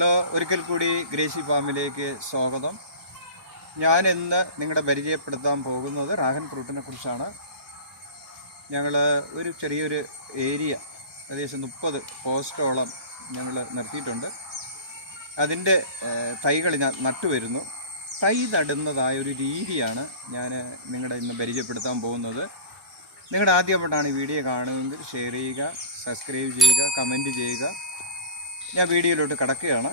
Hello, ഒരിക്കൽ കൂടി Gracy ഫാമിലേക്ക് സ്വാഗതം. ഞാൻ ഇന്ന് നിങ്ങളെ പരിചയപ്പെടുത്താൻ പോകുന്നത് ഡ്രാഗൺ ഫ്രൂട്ടിനെ കുറിച്ചാണ്. ഞങ്ങൾ ഒരു ചെറിയൊരു ഏരിയ ഏകദേശം 30 പോസ്റ്റോളം ഞങ്ങൾ നിർത്തിയിട്ടുണ്ട്. അതിൻ്റെ തൈകൾ ഞാൻ നട്ടുവരുന്നു. തൈ നടുന്നതായ ഒരു രീതിയാണ് ഞാൻ നിങ്ങളുടെ ഇന്ന് പരിചയപ്പെടുത്താൻ പോകുന്നത്. നിങ്ങളുടെ ആദ്യമായിട്ടാണ് ഈ വീഡിയോ കാണുന്നതെങ്കിൽ ഷെയർ ചെയ്യുക, സബ്സ്ക്രൈബ് ചെയ്യുക, കമൻറ്റ് ചെയ്യുക. ഞാൻ വീഡിയോയിലോട്ട് കടക്കുകയാണ്.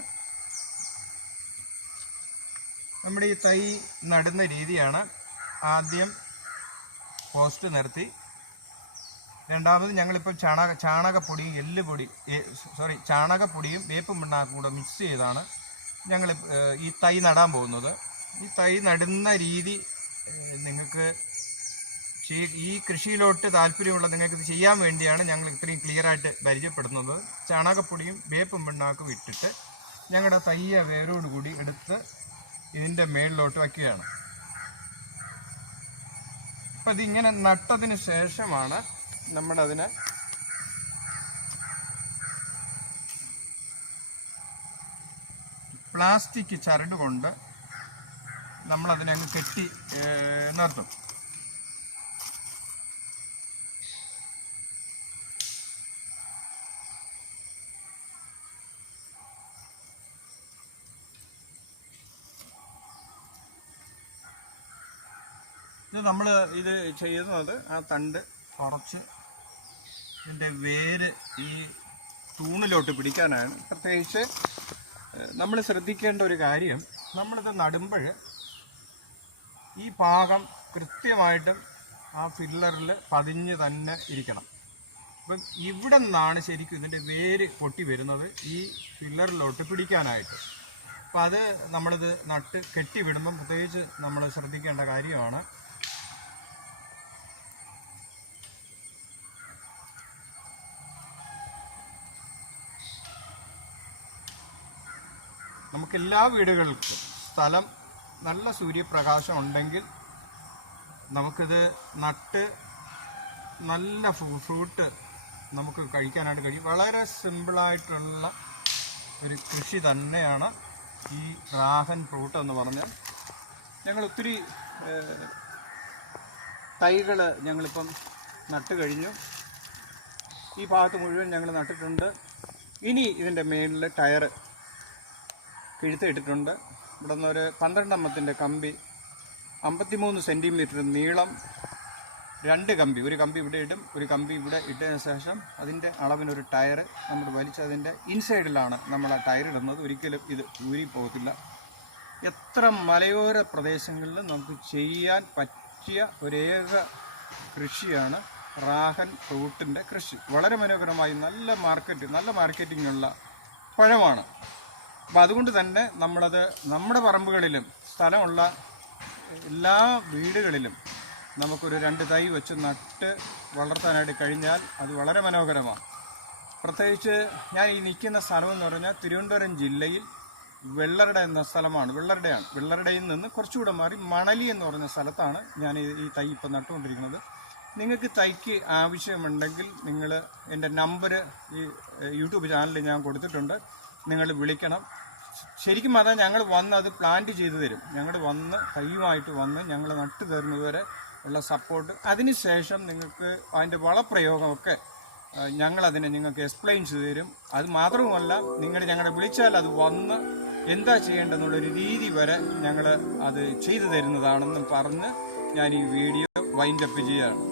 നമ്മുടെ ഈ തൈ നടുന്ന രീതിയാണ്. ആദ്യം പോസ്റ്റ് നിർത്തി, രണ്ടാമത് ഞങ്ങളിപ്പോൾ ചാണകപ്പൊടിയും വേപ്പും പിണ്ണാക്കും കൂടെ മിക്സ് ചെയ്താണ് ഞങ്ങൾ ഈ തൈ നടാൻ പോകുന്നത്. ഈ തൈ നടുന്ന രീതി നിങ്ങൾക്ക് ഈ കൃഷിയിലോട്ട് താല്പര്യമുള്ള നിങ്ങൾക്ക് ഇത് ചെയ്യാൻ വേണ്ടിയാണ് ഞങ്ങൾ ഇത്രയും ക്ലിയറായിട്ട് പരിചയപ്പെടുന്നത്. ചാണകപ്പൊടിയും വേപ്പും പിണ്ണാക്കും ഇട്ടിട്ട് ഞങ്ങളുടെ തയ്യ വേരോടുകൂടി എടുത്ത് ഇതിൻ്റെ മേളിലോട്ട് വയ്ക്കുകയാണ്. അപ്പം ഇതിങ്ങനെ നട്ടതിന് ശേഷമാണ് നമ്മളതിനെ പ്ലാസ്റ്റിക് ചരട് കൊണ്ട് നമ്മളതിനെ അങ്ങ് കെട്ടി നിർത്തും. നമ്മൾ ഇത് ചെയ്യുന്നത് ആ തണ്ട് കുറച്ച് ഇതിൻ്റെ വേര് ഈ തൂണിലോട്ട് പിടിക്കാനാണ്. പ്രത്യേകിച്ച് നമ്മൾ ശ്രദ്ധിക്കേണ്ട ഒരു കാര്യം, നമ്മളിത് നടുമ്പോൾ ഈ ഭാഗം കൃത്യമായിട്ടും ആ ഫില്ലറിൽ പതിഞ്ഞ് തന്നെ ഇരിക്കണം. അപ്പം ഇവിടെ നിന്നാണ് ശരിക്കും ഇതിൻ്റെ വേര് പൊട്ടി വരുന്നത് ഈ ഫില്ലറിലോട്ട് പിടിക്കാനായിട്ട്. അപ്പം അത് നമ്മളിത് നട്ട് കെട്ടി വിടുമ്പം പ്രത്യേകിച്ച് നമ്മൾ ശ്രദ്ധിക്കേണ്ട കാര്യമാണ്. നമുക്കെല്ലാ വീടുകൾക്കും സ്ഥലം നല്ല സൂര്യപ്രകാശം ഉണ്ടെങ്കിൽ നമുക്കിത് നട്ട് നല്ല ഫ്രൂട്ട് നമുക്ക് കഴിക്കാനായിട്ട് കഴിയും. വളരെ സിമ്പിളായിട്ടുള്ള ഒരു കൃഷി തന്നെയാണ് ഈ ഡ്രാഗൺ ഫ്രൂട്ട് എന്ന് പറഞ്ഞാൽ. ഞങ്ങൾ ഒത്തിരി തൈകൾ ഞങ്ങളിപ്പം നട്ട് കഴിഞ്ഞു. ഈ ഭാഗത്ത് മുഴുവൻ ഞങ്ങൾ നട്ടിട്ടുണ്ട്. ഇനി ഇതിൻ്റെ മേളിൽ ടയറ് കിഴുത്തിട്ടിട്ടുണ്ട്. ഇവിടെ നിന്നൊരു 12 കമ്പി, 53 സെൻറ്റിമീറ്റർ നീളം, 2 കമ്പി, ഒരു കമ്പി ഇവിടെ ഇടും, ഒരു കമ്പി ഇവിടെ ഇട്ടതിന് ശേഷം അതിൻ്റെ അളവിനൊരു ടയർ നമ്മൾ വലിച്ചതിൻ്റെ ഇൻസൈഡിലാണ് നമ്മൾ ആ ടയർ ഇടുന്നത്. ഒരിക്കലും ഇത് ഊരിപ്പോകത്തില്ല. എത്ര മലയോര പ്രദേശങ്ങളിലും നമുക്ക് ചെയ്യാൻ പറ്റിയ ഒരേക കൃഷിയാണ് ഡ്രാഗൺ ഫ്രൂട്ടിൻ്റെ കൃഷി. വളരെ മനോഹരമായി നല്ല മാർക്കറ്റിങ്ങുള്ള പഴമാണ്. അപ്പം അതുകൊണ്ട് തന്നെ നമ്മളത് നമ്മുടെ പറമ്പുകളിലും സ്ഥലമുള്ള എല്ലാ വീടുകളിലും നമുക്കൊരു 2 തൈ വെച്ച് നട്ട് വളർത്താനായിട്ട് കഴിഞ്ഞാൽ അത് വളരെ മനോഹരമാണ്. പ്രത്യേകിച്ച് ഞാൻ ഈ നിൽക്കുന്ന സ്ഥലമെന്ന് പറഞ്ഞാൽ തിരുവനന്തപുരം ജില്ലയിൽ വെള്ളറട എന്ന സ്ഥലമാണ്. വെള്ളറടയിൽ നിന്ന് കുറച്ചുകൂടെ മാറി മണലി എന്ന് പറഞ്ഞ സ്ഥലത്താണ് ഞാൻ ഈ തൈ ഇപ്പം നട്ടുകൊണ്ടിരിക്കുന്നത്. നിങ്ങൾക്ക് തൈക്ക് ആവശ്യമുണ്ടെങ്കിൽ നിങ്ങൾ എൻ്റെ നമ്പർ ഈ യൂട്യൂബ് ചാനലിൽ ഞാൻ കൊടുത്തിട്ടുണ്ട്. നിങ്ങൾ വിളിക്കണം. ശരിക്കും അതാ ഞങ്ങൾ വന്ന് അത് പ്ലാന്റ് ചെയ്തു തരും. ഞങ്ങൾ വന്ന് തൈയുമായിട്ട് വന്ന് ഞങ്ങൾ നട്ടു തരുന്നതുവരെ ഉള്ള സപ്പോർട്ട്. അതിനുശേഷം നിങ്ങൾക്ക് അതിൻ്റെ വളപ്രയോഗമൊക്കെ ഞങ്ങളതിനെ നിങ്ങൾക്ക് എക്സ്പ്ലെയിൻ ചെയ്തു തരും. അത് മാത്രവുമല്ല, ഞങ്ങളെ വിളിച്ചാൽ അത് വന്ന് എന്താ ചെയ്യേണ്ടതെന്നുള്ളൊരു രീതി വരെ ഞങ്ങൾ അത് ചെയ്തു തരുന്നതാണെന്ന് പറഞ്ഞ് ഞാൻ ഈ വീഡിയോ വൈൻഡപ്പ് ചെയ്യുകയാണ്.